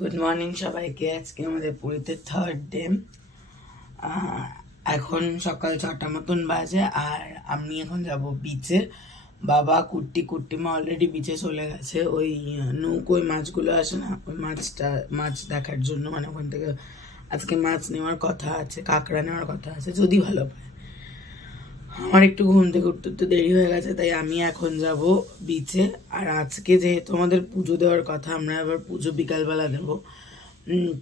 Good morning সবাইকে। আজকে আমাদের পুরীতে থার্ড ডে। এখন সকাল 6টা মতন বাজে আর আমি এখন যাব বিচে। বাবা কুট্টিমা অলরেডি বিচে চলে গেছে। ওই নৌকোয় মাছগুলো আসে না, ওই মাছ দেখার জন্য, মানে ওখান থেকে আজকে মাছ নেওয়ার কথা আছে, কাঁকড়া নেওয়ার কথা আছে যদি ভালো পায়। আমার একটু ঘুম থেকে উঠতে দেরি হয়ে গেছে, তাই আমি এখন যাব বিচে। আর আজকে যেহেতু আমাদের পুজো দেওয়ার কথা, আমরা আবার পুজো বিকালবেলা দেবো,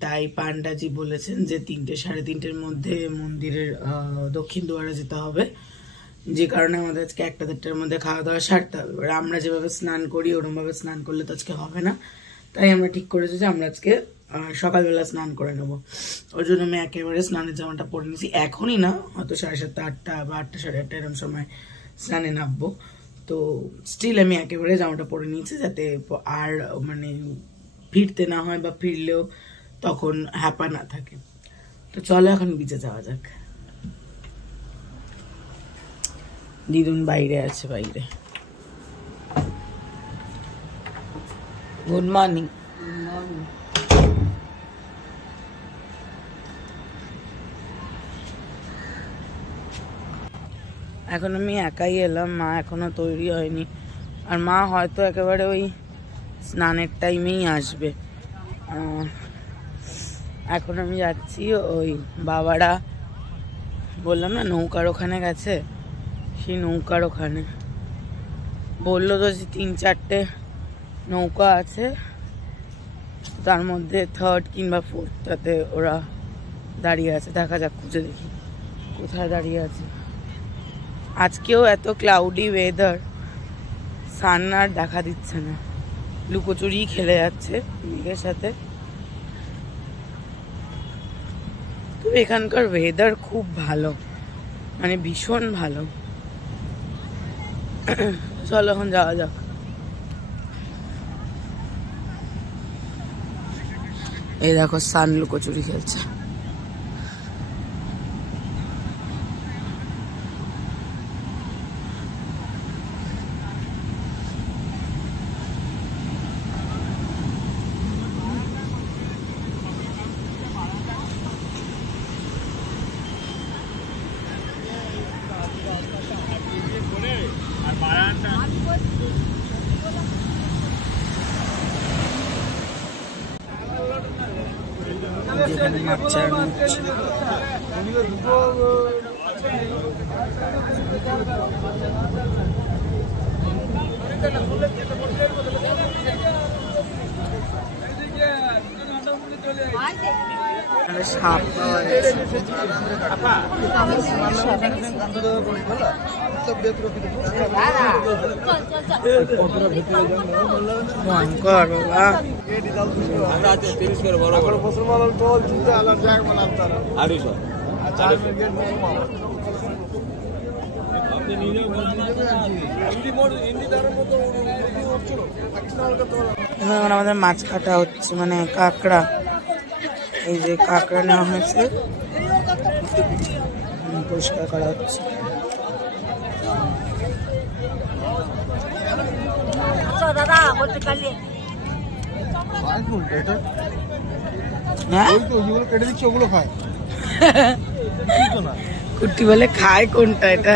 তাই পান্ডাজি বলেছেন যে 3টে সাড়ে 3টের মধ্যে মন্দিরের দক্ষিণ দুয়ারে যেতে হবে, যে কারণে আমাদের আজকে 1টা-1:30টার মধ্যে খাওয়া দাওয়া সারতে হবে। এবার আমরা যেভাবে স্নান করি ওরমভাবে স্নান করলে তো আজকে হবে না, তাই আমরা ঠিক করেছি যে আমরা আজকে সকালবেলা স্নান করে নেবো। ওর জন্য আমি একেবারে স্নানের জামাটা পরে নিয়েছি, এখনই না, হয়তো 7:30, 8টা বা 8টা, 8:30 এরকম সময় স্নানে নামবো। তো স্টিল আমি একেবারে জামাটা পরে নিয়েছি, যাতে আর মানে ফিরতে না হয়, বা ফিরলেও তখন হ্যাপা না থাকে। তো চলো এখন বিচে যাওয়া যাক। দিদুন বাইরে আছে, বাইরে। Good morning. এখন আমি একাই এলাম, মা এখনো তৈরি হয়নি, আর মা হয়তো একেবারে ওই স্নানের টাইমেই আসবে। এখন আমি যাচ্ছি, ওই বাবারা বললাম না নৌকার ওখানে গেছে, সেই নৌকার ওখানে বললো তো যে 3-4টে নৌকা আছে, তার মধ্যে 3rd কিংবা 4thটাতে ওরা দাঁড়িয়ে আছে। দেখা যাক, খুঁজে দেখি কোথায় দাঁড়িয়ে আছে। আজকেও এত ক্লাউডি ওয়েদার, সান আর দেখা দিচ্ছে না, লুকোচুরি খেলে যাচ্ছে মেঘের সাথে। তো এখানকার ওয়েদার খুব ভালো, মানে ভীষণ ভালো। চলো এখন যাওয়া যাক। এই দেখো সান লুকোচুরি খেলছে। যেখানে মাছ চালানো হচ্ছে। সাপ পাওয়া যাচ্ছে। ভয়ঙ্কর বাবা। আমাদের মাছ কাটা হচ্ছে, মানে কাঁকড়া। এই যে কাঁকড়া নেওয়া হয়েছে, পরিষ্কার করা হচ্ছে। কুট্টি বলে খায় কোনটা এটা?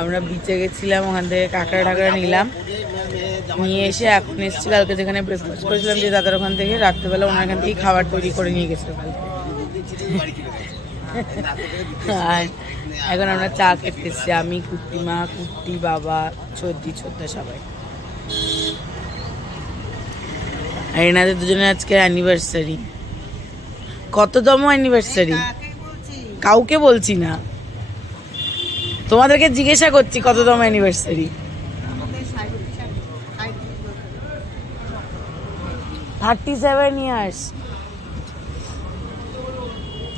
আমরা বিচে গেছিলাম, ওখান থেকে কাঁকড়া টাকড়া নিলাম, নিয়ে এসে এখন এসেছি। কালকে যেখানে ব্রেকফাস্ট করেছিলাম যে দাদার ওখান থেকে, রাত্রেবেলা ওনার এখান থেকেই খাবার তৈরি করে নিয়ে গেছিল কালকে। আর এখন আমরা চা খেতে এসেছি, আমি, কুট্টিমা, কুট্টি, বাবা, ছোদ্দা সবাই। আর এনাদের দুজনের আজকে অ্যানিভার্সারি। কততম অ্যানিভার্সারি? কাউকে বলছি না, তোমাদেরকে জিজ্ঞাসা করছি কততম অ্যানিভার্সারি। 37 ইয়ার্স।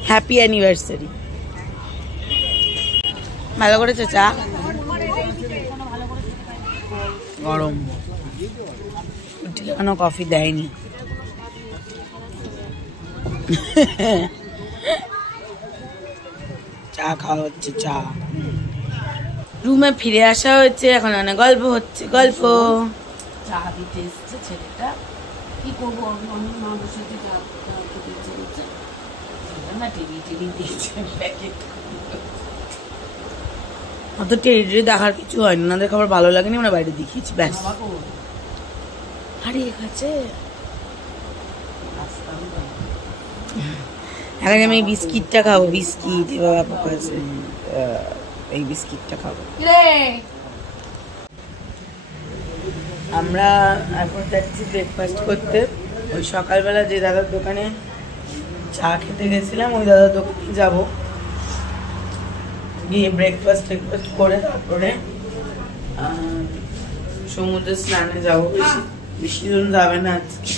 Happy anniversary. ভালো করেছো চা? গরম, এখনো কফি দেয়নি। চা খাওয়া হচ্ছে, চা। রুমে ফিরে আসা হয়েছে, এখন অনেক গল্প হচ্ছে, গল্প। চা দিতে এসছে ছেলেটা, কি করবো আমি মা বসে অত টেরিটরি দেখার কিছু হয়নি, ওনাদের খাবার ভালো লাগেনি, আমরা বাইরে দেখিয়েছি ব্যাস। হারিয়ে গেছে। এখন আমি বিস্কিটটা খাবো, বিস্কিট বাবা এই বিস্কিটটা খাবো। আমরা এখন যাচ্ছি ব্রেকফাস্ট করতে। ওই সকালবেলা যে দাদার দোকানে চা খেতে গেছিলাম ওই দাদার দোকানে যাবো, গিয়ে ব্রেকফাস্ট করে তারপরে সমুদ্রে স্নানে যাবো। বেশি জন যাবে না আজকে,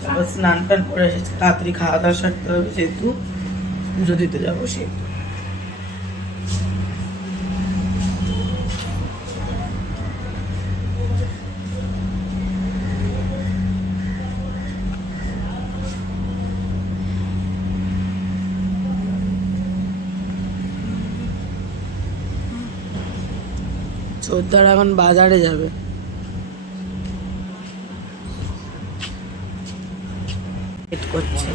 তারপর স্নান টান করে এসেছে, তাড়াতাড়ি খাওয়া দাওয়া সারতে হবে যেহেতু পুজো দিতে যাবো সেহেতু। চোদ্দার এখন বাজারে যাবে। করছে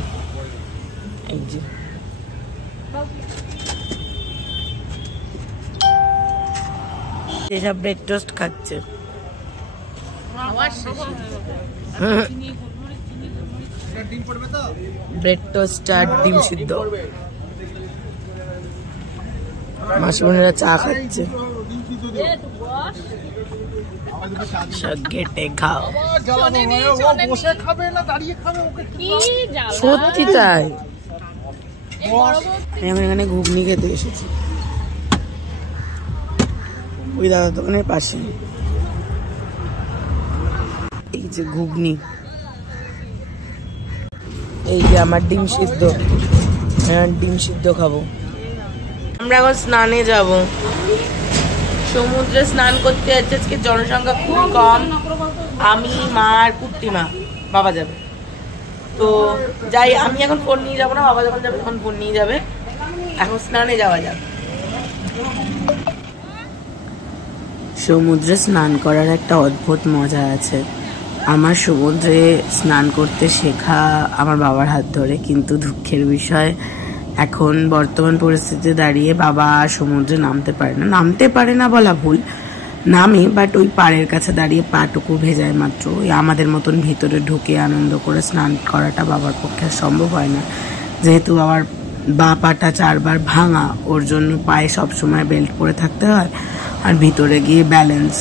এই যে যেসব ব্রেড টোস্ট খাচ্ছে। ব্রেড টোস্ট আর ডিম সিদ্ধ। মাসুমনিরা চা খাচ্ছে। গেটে খাও, সত্যি তাই। আমি এখানে ঘুগনি খেতে এসেছি ওই দাদা দোকানের পাশে। এই যে ঘুগনি, এই যে আমার ডিম সিদ্ধ, ডিম সিদ্ধ খাবো। আমরা এখন স্নানে যাব, সমুদ্রে স্নান করতে যাচ্ছে। আজকে জনসংখ্যা খুব কম, আমি মা আর কুট্টি মা, বাবা যাবে। তো যাই, আমি এখন ফোন নিয়ে যাবো না, বাবা যখন যাবে তখন ফোন নিয়ে যাবে। এখন স্নানে যাওয়া যাবে। সমুদ্রে স্নান করার একটা অদ্ভুত মজা আছে। আমার সমুদ্রে স্নান করতে শেখা আমার বাবার হাত ধরে, কিন্তু দুঃখের বিষয় এখন বর্তমান পরিস্থিতিতে দাঁড়িয়ে বাবা সমুদ্রে নামতে পারে না বলা ভুল, নামে বাট ওই পাড়ের কাছে দাঁড়িয়ে পাটুকু ভেজায় মাত্র। ওই আমাদের মতন ভিতরে ঢুকে আনন্দ করে স্নান করাটা বাবার পক্ষে সম্ভব হয় না, যেহেতু বাবার বা পাটা 4 বার ভাঙা, ওর জন্য পায়ে সবসময় বেল্ট পরে থাকতে হয়, আর ভিতরে গিয়ে ব্যালেন্স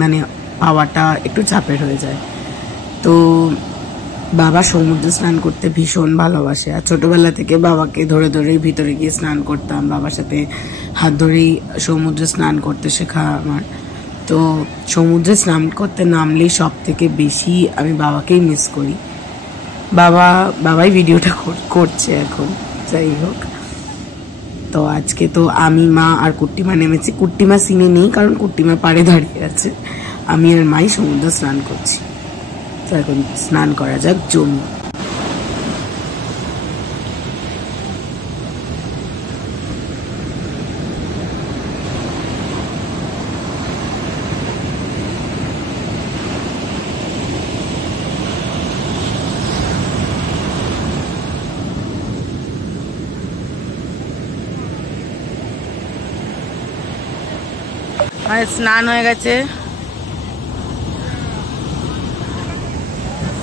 মানে পাওয়াটা একটু চাপের হয়ে যায়। তো বাবা সমুদ্রে স্নান করতে ভীষণ ভালোবাসে, আর ছোটবেলা থেকে বাবাকে ধরে ধরেই ভিতরে গিয়ে স্নান করতাম, বাবার সাথে হাত ধরেই সমুদ্রে স্নান করতে শেখা আমার। তো সমুদ্রে স্নান করতে নামলেই সব থেকে বেশি আমি বাবাকেই মিস করি। বাবাই ভিডিওটা করছে এখন, যাই হোক। তো আজকে তো আমি, মা আর কুট্টিমা নেমেছি। কুট্টিমা সিনে নেই কারণ কুট্টিমা পাড়ে দাঁড়িয়ে আছে, আমি আর মাই সমুদ্রে স্নান করছি। তো এখন স্নান করা যাক জমি। স্নান হয়ে গেছে,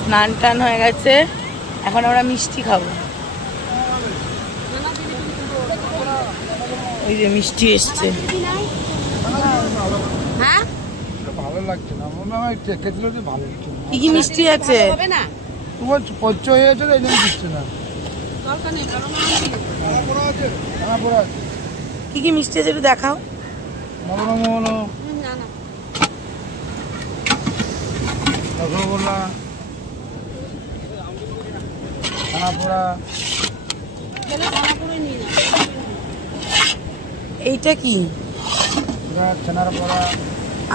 স্নান টান হয়ে গেছে, এখন আমরা মিষ্টি খাবো। ওই যে মিষ্টি এসছে। হ্যাঁ ভালো লাগছে না, মনে হয় খেতে ভালো। কি কি মিষ্টি আছে? তোমার পচ্চ হয়ে গেছে তো এই জন্য দিচ্ছে না। কি কি মিষ্টি আছে একটু দেখাও। রসগোল্লা, এইটা কি?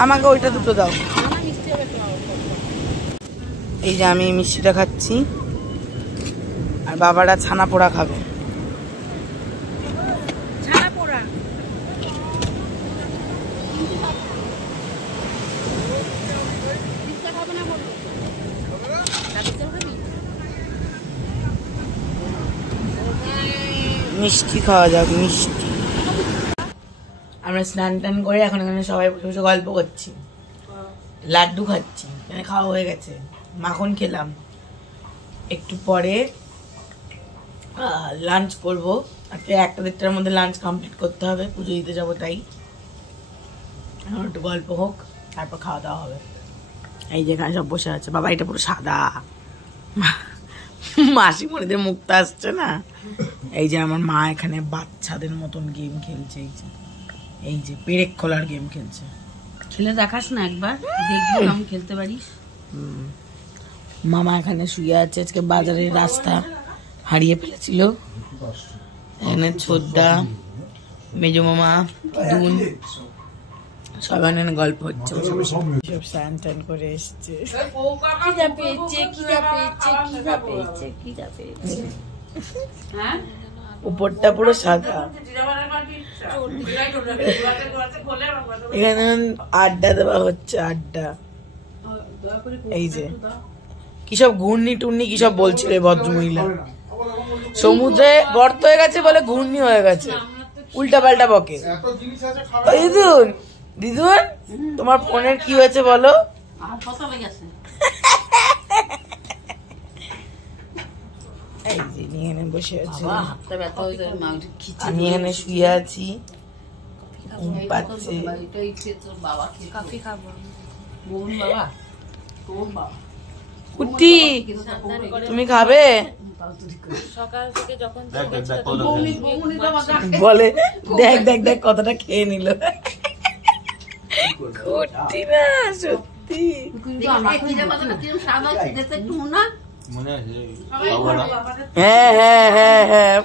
আমাকে ওইটা দুটো দাও। এই যে আমি মিষ্টিটা খাচ্ছি, আর বাবারা ছানা পোড়া খাবে। মিষ্টি খাওয়া যাক, মিষ্টি। আমরা স্নান টান করে এখন এখানে সবাই বসে বসে গল্প করছি, লাড্ডু খাচ্ছি, এখানে খাওয়া হয়ে গেছে, মাখন খেলাম। একটু পরে লাঞ্চ করবো, আজকে 1-1:30টার মধ্যে লাঞ্চ কমপ্লিট করতে হবে, পুজো দিতে যাবো, তাই এখন একটু গল্প হোক, তারপর খাওয়া দাওয়া হবে। এই যেখানে সব বসে আছে, বাবা এটা পুরো সাদা, মাসি মনিদের মুক্তা আসছে না। এই যে আমার মা এখানে বাচ্চাদের মতন গেম খেলছে, এই যে পেরেক খোলার গেম খেলছে। খেলে দেখাস না একবার, দেখবো কেমন খেলতে পারিস। মামা এখানে শুয়ে আছে, আজকে বাজারের রাস্তা হারিয়ে ফেলেছিল। এখানে ছোদ্দা, মেজো মামা, দুন সবাই এখানে গল্প হচ্ছে, সব স্নান টান করে এসছে। উপরটা পুরো সাদা। এখানে আড্ডা দেওয়া হচ্ছে, আড্ডা। এই যে কিসব ঘূর্ণি টুর্নি কিসব বলছিল এই ভদ্রমহিলা, সমুদ্রে গর্ত হয়ে গেছে বলে ঘূর্ণি হয়ে গেছে, উল্টা পাল্টা বকে। দিদুন, দিদুন তোমার ফোনের কি হয়েছে বলো? এই যে এখানে বসে আছি, আমি এখানে শুয়ে আছি, পাচ্ছে। কুটি তুমি খাবে? বলে দেখ দেখ দেখ কতটা খেয়ে নিল। কুটি না সত্যি, হ্যাঁ হ্যাঁ হ্যাঁ হ্যাঁ,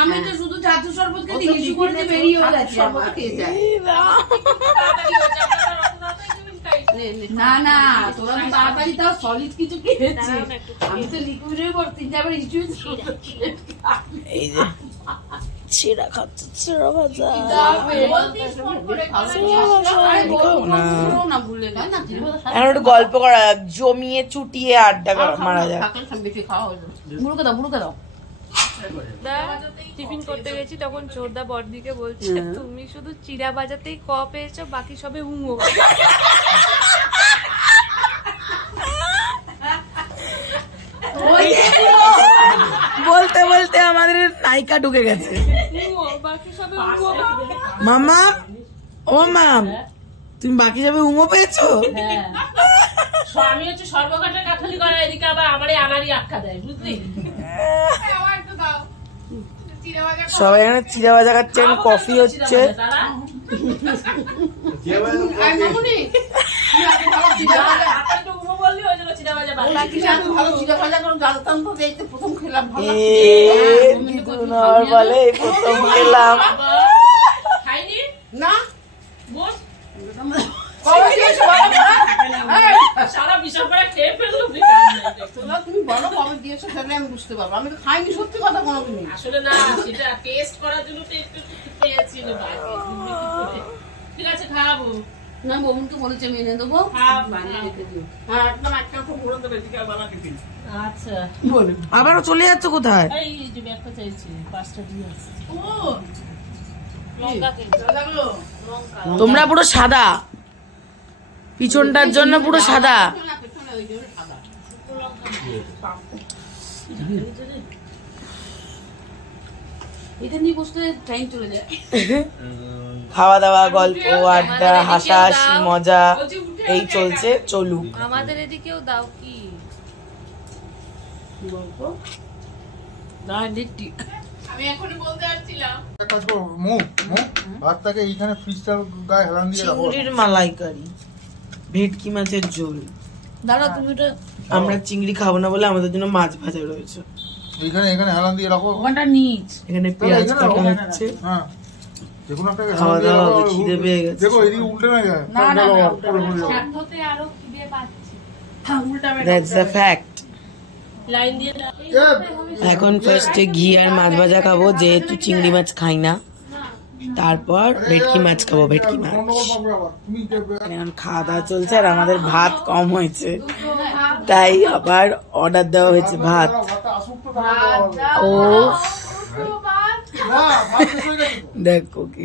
আমি তো শুধু ছাতু শরবত খেতে ইস্যু করতে বেরিয়ে যাচ্ছি। না না, তোরা তো তাড়াতাড়ি তাও সলিড কিছু খেয়েছি, আমি তো লিকুইডের পর 3-4বার ইস্যু। এই যে ছিড়া খাচ্ছে, ছিড়া ভাজা। এখন একটু গল্প করা যাক, জমিয়ে চুটিয়ে আড্ডা মারা যাক। বুড়োকে দাও, বুড়োকে দাও। টিফিন করতে গেছি তখন ছোটদা বড়দিকে বলছে তুমি শুধু চিড়া বাজাতেই ক পেয়েছো, বাকি সবে হুঁগো। বলতে বলতে আমাদের নায়িকা ঢুকে গেছে। মামা, ও মাম, তুমি বাকি যাবে উমো পেয়েছো? আমি হচ্ছে সর্বঘাটের কাঠালি করা, এদিকে আবার আমারই আখ্যা দেয়, বুঝলি? সবাই এখানে চিড়া ভাজা খাচ্ছে, কফি হচ্ছে। বলে প্রথম খেলাম না তুমি বলো কবে দিয়েছো, তাহলে আমি বুঝতে পারবো। আমি তো খাইনি সত্যি কথা কোনোদিন। আসলে না, সেটা টেস্ট করার জন্য তো একটু পেয়েছিল। ঠিক আছে, খাবো না, বমুনকে বলেছে আমি এনে দেবো, বানিয়ে রেখে দিও। হ্যাঁ একদম, একটা তো ভরে দেবে, ঠিক আছে বানাতে দিন। আচ্ছা বলো, আবারও চলে যাচ্ছ কোথায়? এই যে ব্যাগটা চাইছি, 5টা দিয়ে আছে। ও লঙ্কা কেটে লাগলো, লঙ্কা। তোমরা পুরো সাদা, পিছনটার জন্য পুরো সাদা। এটা নিয়ে বসতে টাইম চলে যায়। খাওয়া দাওয়া, গল্প, আড্ডা, হাসাহাসি, মজা এই চলছে, চলুক। আমাদের এদিকেও দাও কি গল্প না, লিট্টি আমি এখনই বলতে আসছিলাম। ভাতটাকে এইখানে ফ্রিজটার গায়ে হেলান দিয়ে রাখো। চিংড়ির মালাইকারি, ভেটকি মাছের ঝোল। দাদা তুমি এটা, আমরা চিংড়ি খাবো না বলে আমাদের জন্য মাছ ভাজা রয়েছে। এইখানে এখানে হেলান দিয়ে রাখো। ওখানটা নিচ, এখানে পেঁয়াজ কাটা হচ্ছে। হ্যাঁ, দেখুন একটা খাওয়া দাওয়া হবে, খিদে পেয়ে গেছে। দেখো এদিকে উল্টে না যায়। না না সাধ্যতে আরো খিদে পাচ্ছে। That's the fact. এখন ফার্স্টে ঘি আর মাছ ভাজা খাবো, যেহেতু চিংড়ি মাছ খাই না। তারপর ভেটকি মাছ খাবো, ভেটকি মাছ। এখন খাওয়া দাওয়া চলছে, আর আমাদের ভাত কম হয়েছে, তাই আবার অর্ডার দেওয়া হয়েছে ভাত। ও দেখো কি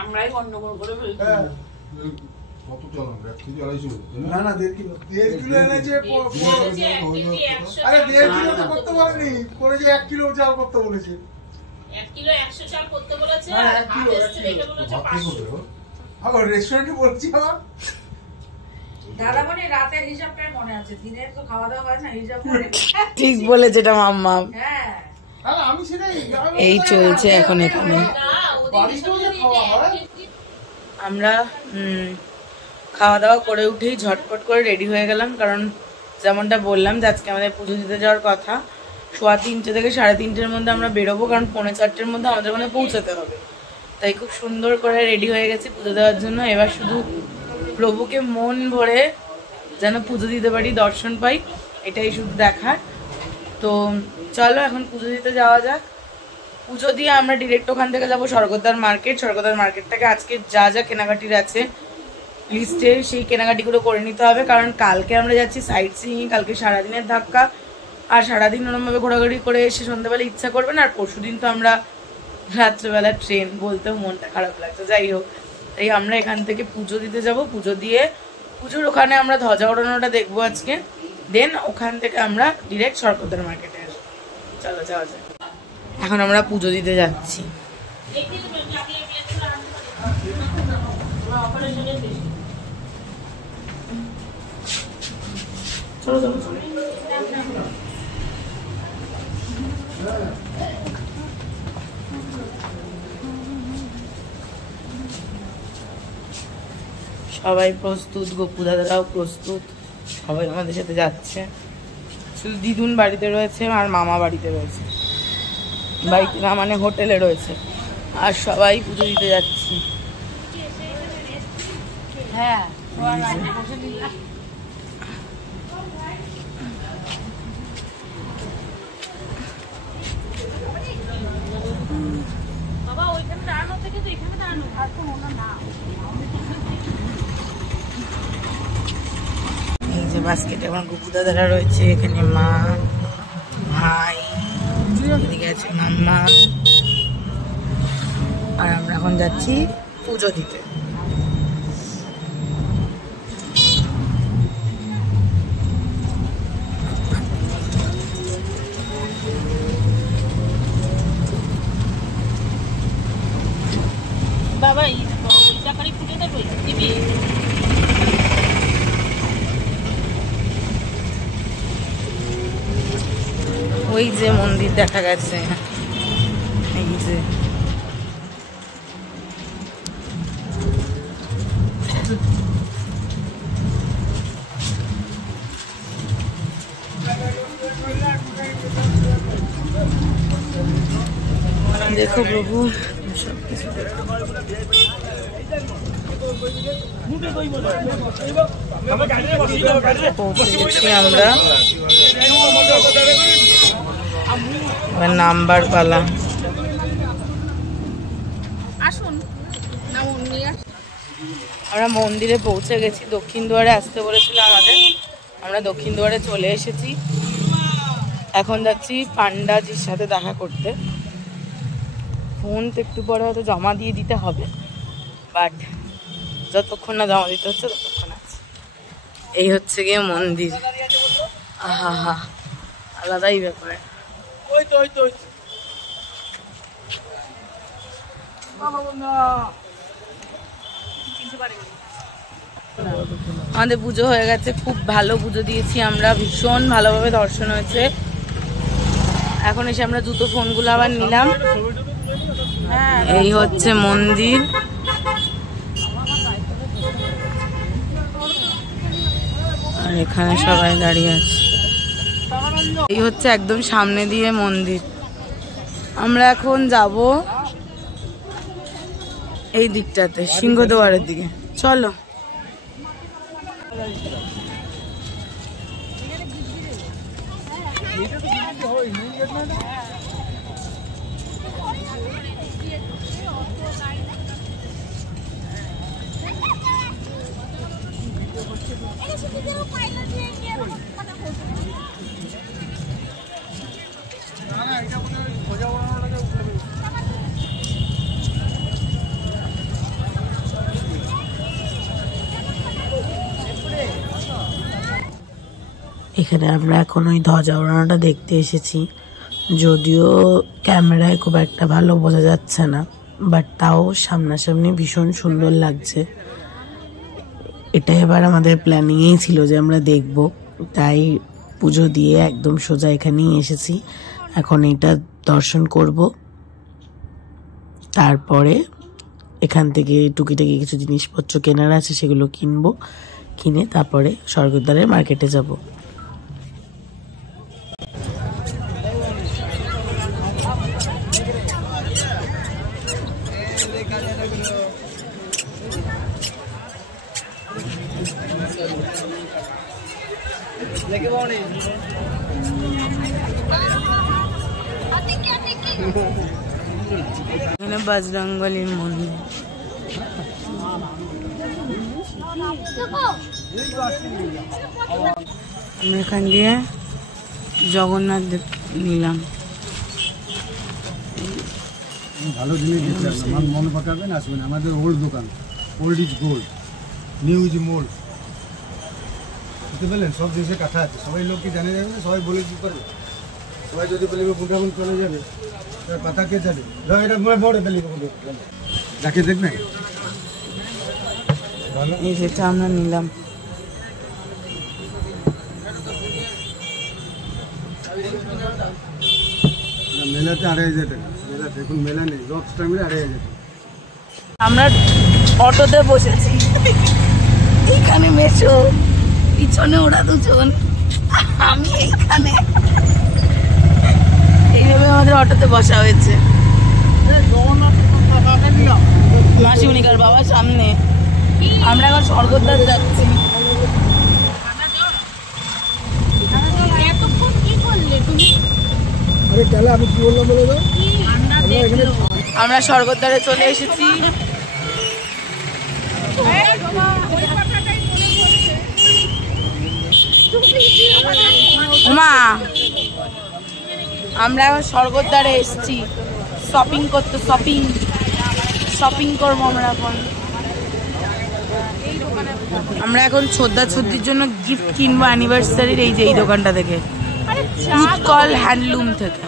আমরাই গন্ডগোল করে ফেলছি। না না 1.5 কিলো এনেছে। আরে 1.5 কিলো তো করতে বলেনি, পরে যে 1 কিলো চাল করতে বলেছে। 1 কিলো 100 চাল করতে বলেছে, হ্যাঁ, আর 1 কিলো দেখে বলেছে 500। আবার রেস্টুরেন্টে বলছি আবার দাদামণি রাতের হিসাবটাই মনে আছে, দিনের তো খাওয়া দাওয়া হয় না, হিসাব করে। ঠিক বলেছে এটা মাম্মা। হ্যাঁ আমি সেটাই এই চলছে এখন এখানে। আমরা খাওয়া দাওয়া করে উঠেই ঝটপট করে রেডি হয়ে গেলাম, কারণ যেমনটা বললাম যে আজকে আমাদের পুজো দিতে যাওয়ার কথা। 3:15 থেকে 3:30-এর মধ্যে আমরা বেরোবো, কারণ 3:45-এর মধ্যে আমাদের ওখানে পৌঁছাতে হবে। তাই খুব সুন্দর করে রেডি হয়ে গেছি পুজো দেওয়ার জন্য। এবার শুধু প্রভুকে মন ভরে যেন পুজো দিতে পারি, দর্শন পাই, এটাই শুধু দেখার। তো চলো এখন পুজো দিতে যাওয়া যাক। পুজো দিয়ে আমরা ডিরেক্ট ওখান থেকে যাবো স্বর্গদ্বার মার্কেট। স্বর্গদ্বার মার্কেট থেকে আজকে যা যা কেনাকাটির আছে লিস্টে, সেই কেনাকাটিগুলো করে নিতে হবে, কারণ কালকে আমরা যাচ্ছি সাইট সিইং। কালকে সারাদিনের ধাক্কা, আর সারাদিন ওরমভাবে ঘোরাঘুরি করে এসে সন্ধ্যাবেলা ইচ্ছা করবে না। আর পরশু দিন তো আমরা রাত্রেবেলা ট্রেন, বলতেও মনটা খারাপ লাগছে। যাই হোক, তাই আমরা এখান থেকে পুজো দিতে যাব। পুজো দিয়ে পুজোর ওখানে আমরা ধ্বজা ওড়ানোটা দেখবো আজকে, দেন ওখান থেকে আমরা ডিরেক্ট স্বর্গদ্বার মার্কেটে আসবো। চলো যাওয়া যাক। এখন আমরা পুজো দিতে যাচ্ছি। চলো চলো চলো। সবাই প্রস্তুত, গপু দাদারাও প্রস্তুত, সবাই আমাদের সাথে যাচ্ছে। শুধু দিদুন বাড়িতে রয়েছে আর মামা বাড়িতে রয়েছে, বাড়িতে না মানে হোটেলে রয়েছে, আর সবাই পুজো দিতে যাচ্ছি। হ্যাঁ বাবা ওইখানে দাঁড়ানো থেকে তো এখানে দাঁড়ানো, আর তো ওনা না। এই যে বাস্কেটে এখন গপু দাদারা রয়েছে, এখানে মা, ভাই, এদিকে আছে মাম্মা, আর আমরা এখন যাচ্ছি পুজো দিতে। বাবা এই টাকারই পুজোটা দিবি। ওই যে মন্দির দেখা গেছে, এই যে দেখো প্রভু সবকিছু পৌঁছে গেছি আমরা। এবার নাম্বার পালা। আসুন না নিয়ে আস। আমরা মন্দিরে পৌঁছে গেছি, দক্ষিণ দুয়ারে আসতে বলেছিল আমাদের, আমরা দক্ষিণ দুয়ারে চলে এসেছি। এখন যাচ্ছি পান্ডাজির সাথে দেখা করতে। ফোন তো একটু পরে হয়তো জমা দিয়ে দিতে হবে, বাট যতক্ষণ না জমা দিতে হচ্ছে ততক্ষণ আছে। এই হচ্ছে গিয়ে মন্দির, আহা হা আলাদাই ব্যাপার। আমাদের পুজো হয়ে গেছে, খুব ভালো পুজো দিয়েছি আমরা, ভীষণ ভালোভাবে দর্শন হয়েছে। এখন এসে আমরা জুতো ফোনগুলো আবার নিলাম। এই হচ্ছে মন্দির, আর এখানে সবাই দাঁড়িয়ে আছে। এই হচ্ছে একদম সামনে দিয়ে মন্দির। আমরা এখন যাব এই দিকটাতে, সিংহদ্বারের দিকে। চলো। এখানে আমরা এখন ওই ধ্বজা ওড়ানোটা দেখতে এসেছি, যদিও ক্যামেরায় খুব একটা ভালো বোঝা যাচ্ছে না, বাট তাও সামনাসামনি ভীষণ সুন্দর লাগছে। এটা এবার আমাদের প্ল্যানিংয়েই ছিল যে আমরা দেখব, তাই পুজো দিয়ে একদম সোজা এখানেই এসেছি। এখন এটা দর্শন করব, তারপরে এখান থেকে টুকিটাকি কিছু জিনিসপত্র কেনার আছে সেগুলো কিনবো, কিনে তারপরে স্বর্গদ্বারের মার্কেটে যাব। এখানে বজরংবলীর মন্দির, আমরা এখান দিয়ে জগন্নাথ নিলাম। ভালো জিনিস দিতে হবে, মনে পাকাবেন, আসবেন। আমাদের ওল্ড দোকান, old is gold, new is mould, বুঝতে পারলেন? সব জিনিসের কথা আছে, সবাই লোক কি জানে যাবে না, সবাই বলে কি করবে, সবাই যদি বলবে পুটাপুন চলে যাবে, কথা কে যাবে? এটা বড় ফেলিবে, যাকে দেখবেন। এই যেটা আমরা নিলাম, মেলাতে 2500 টাকা, মেলাতে এখন মেলা নেই, রথ টাইমে 2500 টাকা। আমরা অটোতে বসেছি, এইখানে মেশো, পিছনে ওরা দুজন, আমি এইখানে, এইভাবে আমাদের অটোতে বসা হয়েছে। মাসিমণিকার বাবা সামনে, আমরা এখন স্বর্গদ্বার যাচ্ছি। আমি কি বললাম বলে দাও? আমরা স্বর্গদ্বারে চলে এসেছি। মা, আমরা এখন স্বর্গদ্বারে এসেছি শপিং করতে, শপিং করবো আমরা এখন। আমরা এখন ছোদ্দার জন্য গিফট কিনবো অ্যানিভার্সারির, এই যে এই দোকানটা থেকে, উৎকল হ্যান্ডলুম থেকে,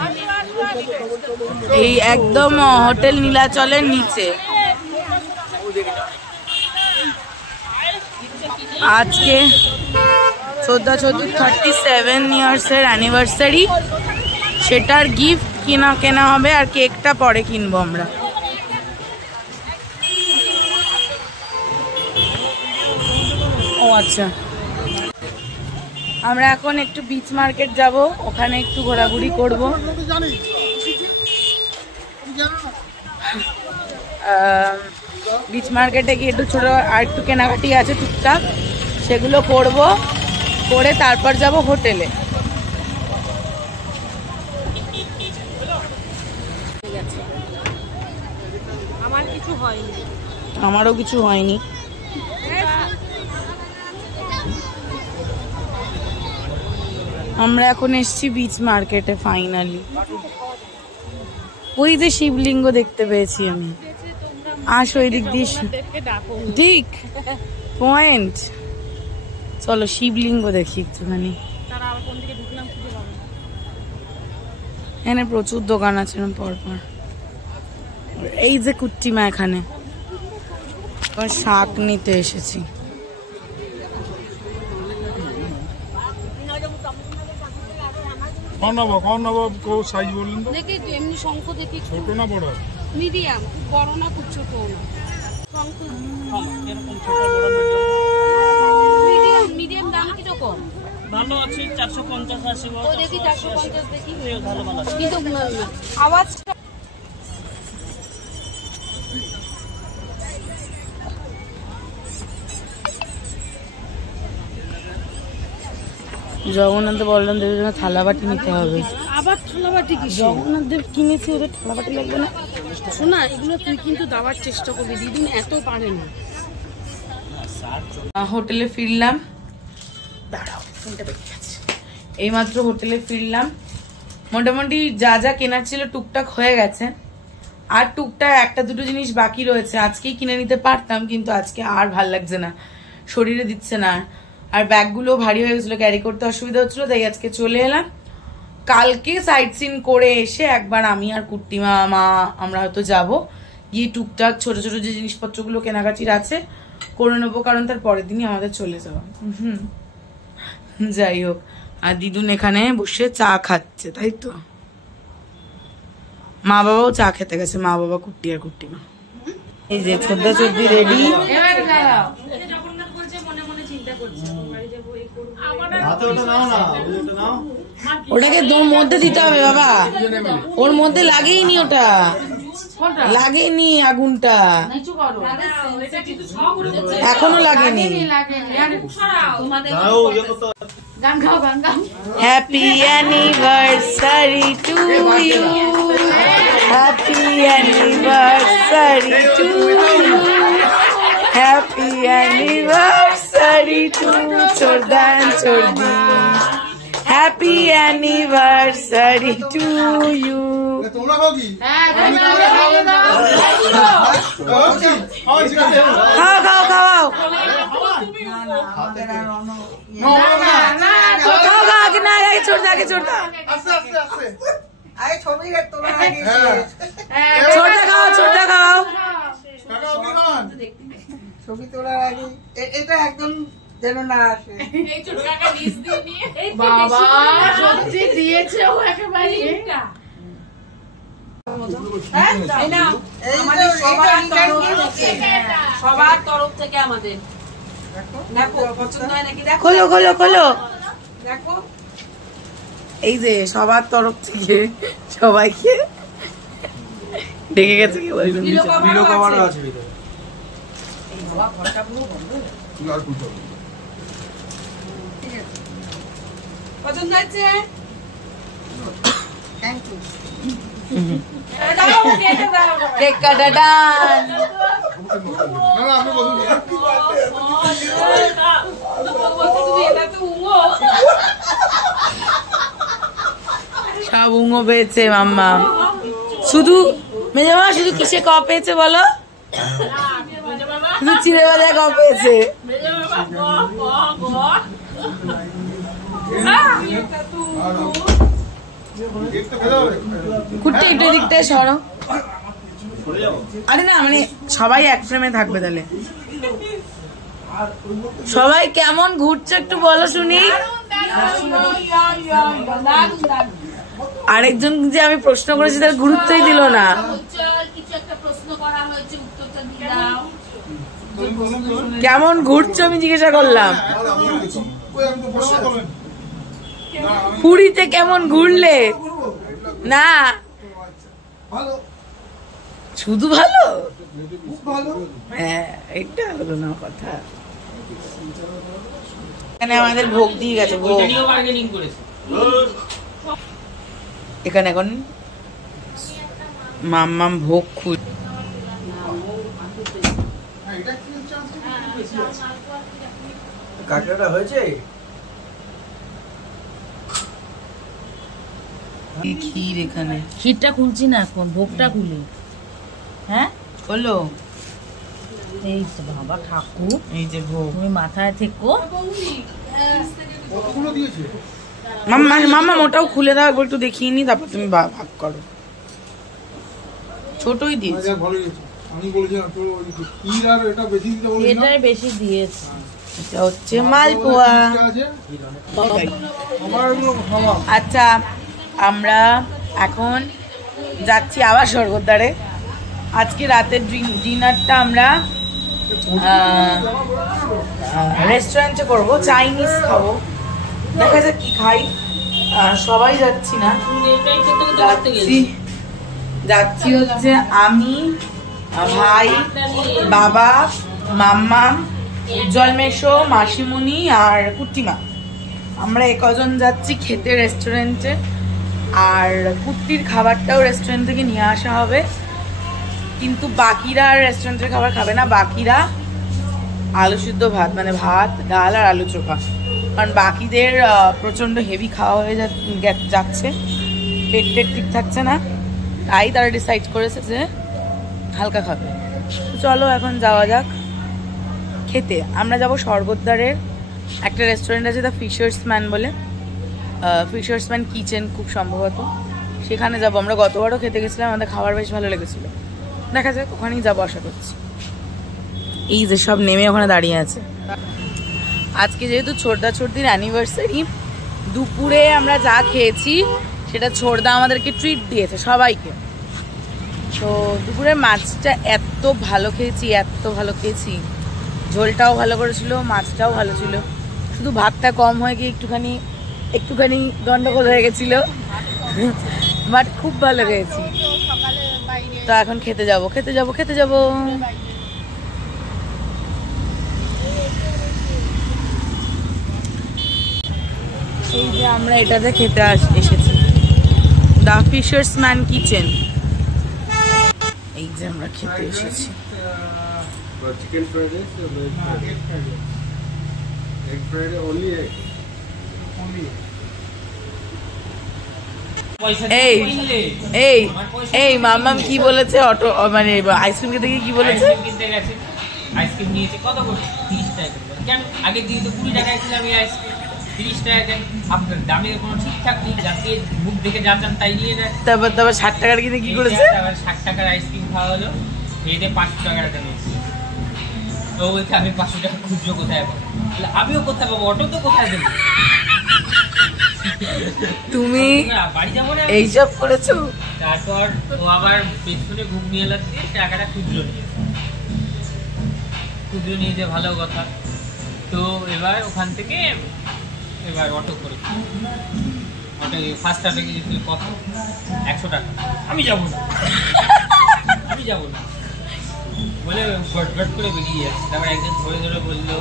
এই একদম হোটেল নীলাচলের নিচে। আজকে ছোদ্দা 37 ইয়ার্সের অ্যানিভার্সারি, সেটার গিফট কেনা হবে, আর কেকটা পরে কিনবো আমরা। ও আচ্ছা, আমরা এখন একটু বিচ মার্কেট যাব, ওখানে একটু ঘোরাঘুরি করব। বিচ মার্কেটে গিয়ে একটু ছোট আর একটু কেনাকাটি আছে টুকটাক, সেগুলো করব, করে তারপর যাব হোটেলে। আমারও কিছু হয়নি। আমরা এখন এসেছি বিচ মার্কেটে ফাইনালি। ওই যে শিবলিঙ্গ দেখতে পেয়েছি আমি, আসো ওই দিক দিয়ে, ঠিক পয়েন্ট। চলো শিবলিঙ্গ দেখি একটুখানি। এখানে প্রচুর দোকান আছে পরপর। এই যে কুট্টিমা, এখানে শাক নিতে এসেছি। মিডিয়াম, বড় না, খুব ছোট না, মিডিয়াম। দাম কিরকম? ভালো আছে 450-80। দেখি 450 দেখি, কিন্তু আওয়াজটা জগন্নাথ বললাম দেবের জন্য থালা বাটি নিতে হবে। আবার থালা বাটি কি? জগন্নাথ দেব কিনেছি, ওদের থালা বাটি লাগবে না। শোনা, এগুলো তুই কিন্তু দেওয়ার চেষ্টা করবি, দিদিন এত পারে না। হোটেলে ফিরলাম, দাঁড়াও ফোনটা বেঁকে গেছে। এইমাত্র হোটেলে ফিরলাম, মোটামুটি যা যা কেনার ছিল টুকটাক হয়ে গেছে, আর টুকটাক একটা দুটো জিনিস বাকি রয়েছে। আজকেই কিনে নিতে পারতাম, কিন্তু আজকে আর ভাল লাগছে না, শরীরে দিচ্ছে না, আর ব্যাগগুলো ভারী হয়ে গেছিলো, ক্যারি করতে অসুবিধা হচ্ছিলো, তাই আজকে চলে এলাম। কালকে সাইট সিন করে এসে একবার আমি আর কুট্টিমা মা আমরা হয়তো যাব, গিয়ে টুকটাক ছোট ছোট যে জিনিসপত্রগুলো কেনাকাটির আছে করে নেবো, কারণ তার পরের দিনই আমাদের চলে যাওয়া। যাই হোক, আর দিদুন এখানে বসে চা খাচ্ছে, তাই তো। মা বাবাও চা খেতে গেছে, মা বাবা কুট্টি আর কুট্টিমা। এই যে ছোদ্দা চোদ্দি রেডি। ওটাকে তোর মধ্যে দিতে হবে বাবা, ওর মধ্যে লাগেইনি, ওটা লাগেনি আগুনটা, এখনো লাগেনি। Happy anniversary to you, happy anniversary to you, happy anniversary to চোরদান চোরদি, হ্যাপি অ্যানিভার্সারি টু ইউ। খাও খাও খাও আগে না, আগে ছোট আগে ছোট ছোটটা খাও, ছোটটা খাও। ছবি তোলার আগে এটা একদম যেন না আসে। বাবা সত্যি দিয়েছে ও একেবারে। সবার তরফ থেকে আমাদের দেখো পছন্দ হয় নাকি, দেখো খোলো খোলো খোলো। দেখো এই যে সবার তরফ থেকে সবাইকে ডেকে গেছে, কি বলবেন? পিলো কভারও আছে ভিতরে। পছন্দ হয়েছে? Thank you. কেক কাটা ডান। সব উঙো পেয়েছে মাম্মা, শুধু মেজে মামা শুধু কিসে ক পেয়েছে বলো? শুধু চিড়ে বাজায় ক পেয়েছে। কুট্টি একটু দিকটায় সরো। আরে না, মানে সবাই এক ফ্রেমে থাকবে তাহলে। সবাই কেমন ঘুরছে একটু বলো শুনি। আরেকজন যে আমি প্রশ্ন করেছি তার গুরুত্বই দিল না। কেমন ঘুরছো আমি জিজ্ঞাসা করলাম। পুরীতে কেমন ঘুরলে? না শুধু ভালো, হ্যাঁ এটা হলো না কথা। এখানে আমাদের ভোগ দিয়ে গেছে, ভোগ এখানে এখন মাম্মাম ভোগ খুঁজ। কাঁকড়াটা হয়েছে? ক্ষীর এখানে, ক্ষীরটা খুলছি না এখন, ভোগটা খুলি। হ্যাঁ হলো এই তো বাবা ঠাকুর, এই যে ভোগ। তুমি মাথায় থেকো। মাম্মা মাম্মা ওটাও খুলে দাও একবার, একটু দেখিয়ে নি, তারপর তুমি ভাগ করো। ছোটই দিয়েছি, এটাই বেশি দিয়েছে। এটা হচ্ছে মালপোয়া। আচ্ছা আমরা এখন যাচ্ছি আবার স্বর্গদ্বারে। আজকে রাতের ডিনারটা আমরা রেস্টুরেন্টে করবো, চাইনিজ খাবো, দেখা যাক কি খাই। সবাই যাচ্ছি না, যাচ্ছি হচ্ছে আমি, ভাই, বাবা, মাম্মা, উজ্জ্বল মেশো, মাসিমণি আর কুট্টিমা। আমরা কজন যাচ্ছি খেতে রেস্টুরেন্টে, আর কুট্টির খাবারটাও রেস্টুরেন্ট থেকে নিয়ে আসা হবে, কিন্তু বাকিরা আর রেস্টুরেন্টের খাবার খাবে না। বাকিরা আলু সিদ্ধ ভাত, মানে ভাত ডাল আর আলু চোখা, কারণ বাকিদের প্রচণ্ড হেভি খাওয়া হয়ে যাচ্ছে, পেট ঠিক থাকছে না, তাই তারা ডিসাইড করেছে যে হালকা খাবে। চলো এখন যাওয়া যাক খেতে। আমরা যাব স্বর্গদ্বারের একটা রেস্টুরেন্ট আছে, দ্য ফিশার্সম্যান বলে, ফিশার্সম্যান কিচেন খুব সম্ভবত, সেখানে যাবো। আমরা গতবারও খেতে গেছিলাম, আমাদের খাবার বেশ ভালো লেগেছিল। দেখা যাক, ওখানেই যাবো আশা করছি। এই যে সব নেমে ওখানে দাঁড়িয়ে আছে। আজকে যেহেতু ছোটদা ছোটদির অ্যানিভার্সারি, দুপুরে আমরা যা খেয়েছি সেটা ছোটদা আমাদেরকে ট্রিট দিয়েছে সবাইকে। তো দুপুরের মাছটা এত ভালো খেয়েছি, ঝোলটাও ভালো করেছিল, মাছটাও ভালো ছিল, শুধু ভাতটা কম হয়ে গিয়ে একটুখানি গন্ডগোল হয়ে গেছিল, বাট খুব ভালো খেয়েছি। তো এখন খেতে যাব। এই যে আমরা এটাতে খেতে এসেছি, দ্য ফিশার্সম্যান কিচেন। এই যে আমরা খেতে এসেছি। Chicken fried rice, egg fried rice, only egg. এই মামাম কি বলেছে? অটো মানে আইসক্রিম খেতে গিয়ে কি বলেছে? আইসক্রিম নিয়েছে কত করে? 30 টাকা। কেন আগে দিয়ে তো 20 টাকায় ছিল, আমি আইসক্রিম 30 টাকা দেন। আপনার দামে কোনো ঠিকঠাক নেই, যাকে মুখ দেখে যা চান তাই নিয়ে নেন। তারপর 60 টাকার কিনে কি করেছে? 60 টাকার আইসক্রিম খাওয়া হলো, এতে 500 টাকার একটা নিয়েছি। ও বলছে আমি 500 টাকা খুচরো কোথায় পাবো? আমিও কোথায় পাবো? অটো তো কোথায় দেবো? তুমি বাড়ি যাবো না এইসব করেছো? তারপর ও আবার পেছনে ঘুম নিয়ে এলাম দিয়ে টাকাটা খুচরো নিয়েছে, ভালো কথা। তো এবার ওখান থেকে অটো করে, অটো ফার্স্ট টাকা গেছিল কত? 100 টাকা। আমি যাবো না বলে গট করে বেরিয়ে যাচ্ছে। তারপর একজন ধরে বললো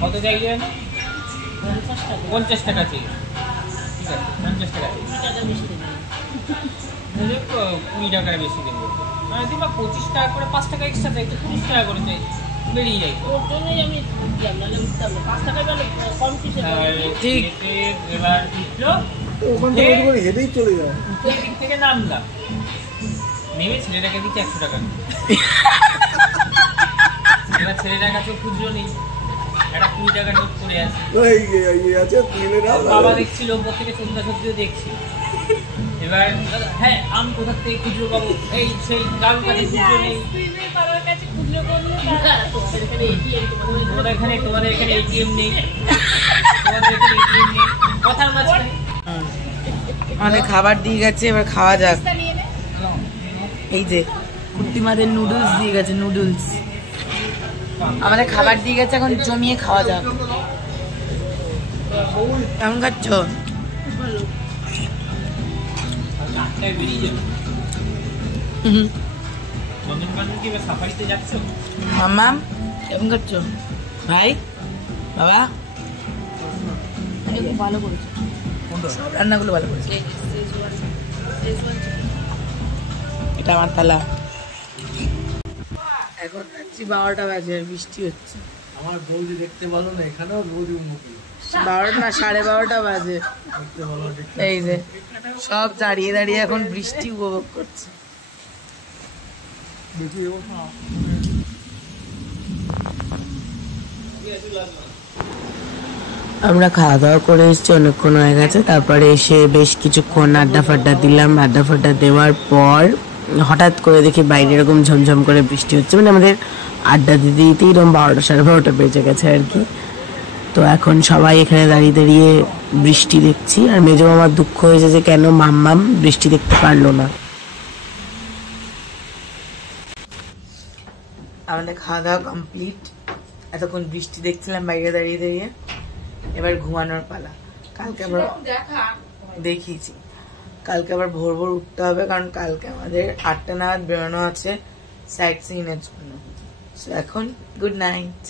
কত চাইলেন? 50 টাকা চেয়ে। ঠিক আছে, 50 টাকা 20 টাকার বেশি দেবো, মানে দিবা 25 টাকা করে, 5 টাকা এক্সট্রা চাই, 30 টাকা করে চাই, বেরিয়ে যাই। ওর জন্যই আমি উঠলাম, নাহলে উঠতাম না। 5 টাকা গেলে কম কিসে? ঠিক। এবার উঠলো, হেঁটেই চলে যায়। দিক থেকে নামলাম, নেমে ছেলেটাকে দিচ্ছে 100 টাকা। এবার ছেলেটার কাছে খুচরো নেই, একটা 20 টাকা নোট করে আছে। বাবা দেখছিল ওপর থেকে, সন্ধ্যা সবজিও দেখছি। এবার হ্যাঁ আম কোথা থেকে খুচরো পাবো? এই সেই কারোর কাছে খুচরো নেই। তোমাদের এখানে এটিএম নেই, কথার মাঝখানে আমাদের খাবার দিয়ে গেছে, এবার খাওয়া যাক। এই যে কুট্টিমাদের নুডলস দিয়ে গেছে, নুডলস আমাদের খাবার দিয়ে গেছে, এখন জমিয়ে খাওয়া যাক। কেমন খাচ্ছ? মামা কেমন খাচ্ছ? ভাই বাবা ভালো করেছে, সব রান্নাগুলো ভালো করেছে। এটা আমার থালা। এখন যাচ্ছি, 12টা বাজে, বৃষ্টি হচ্ছে। আমার বৌদি দেখতে ভালো না, এখানেও বৌদি উন্মুখী। 12টা না 12:30 বাজে। দেখতে ভালো, এই যে সব দাঁড়িয়ে এখন বৃষ্টি উপভোগ করছে। আমরা খাওয়া দাওয়া করে এসেছি, অনেকক্ষণ হয়ে গেছে। তারপরে এসে বেশ কিছুক্ষণ আড্ডা ফাড্ডা দিলাম। আড্ডা ফাড্ডা দেওয়ার পর হঠাৎ করে দেখি বাইরে এরকম ঝমঝম করে বৃষ্টি হচ্ছে, মানে আমাদের আড্ডা দিতে দিতেই এরকম 12টা 12:30 বেজে গেছে আর কি। তো এখন সবাই এখানে দাঁড়িয়ে বৃষ্টি দেখছি, আর মেজো মামার দুঃখ হয়েছে যে কেন মাম্মাম বৃষ্টি দেখতে পারলো না। আমাদের খাওয়া দাওয়া কমপ্লিট, এতক্ষণ বৃষ্টি দেখছিলাম বাইরে দাঁড়িয়ে। এবার ঘুমানোর পালা। কালকে আবার দেখিয়েছি, কালকে আবার ভোর উঠতে হবে, কারণ কালকে আমাদের 8টা নাগাদ বেরোনো আছে সাইট সিইং এর জন্য। এখন গুড নাইট।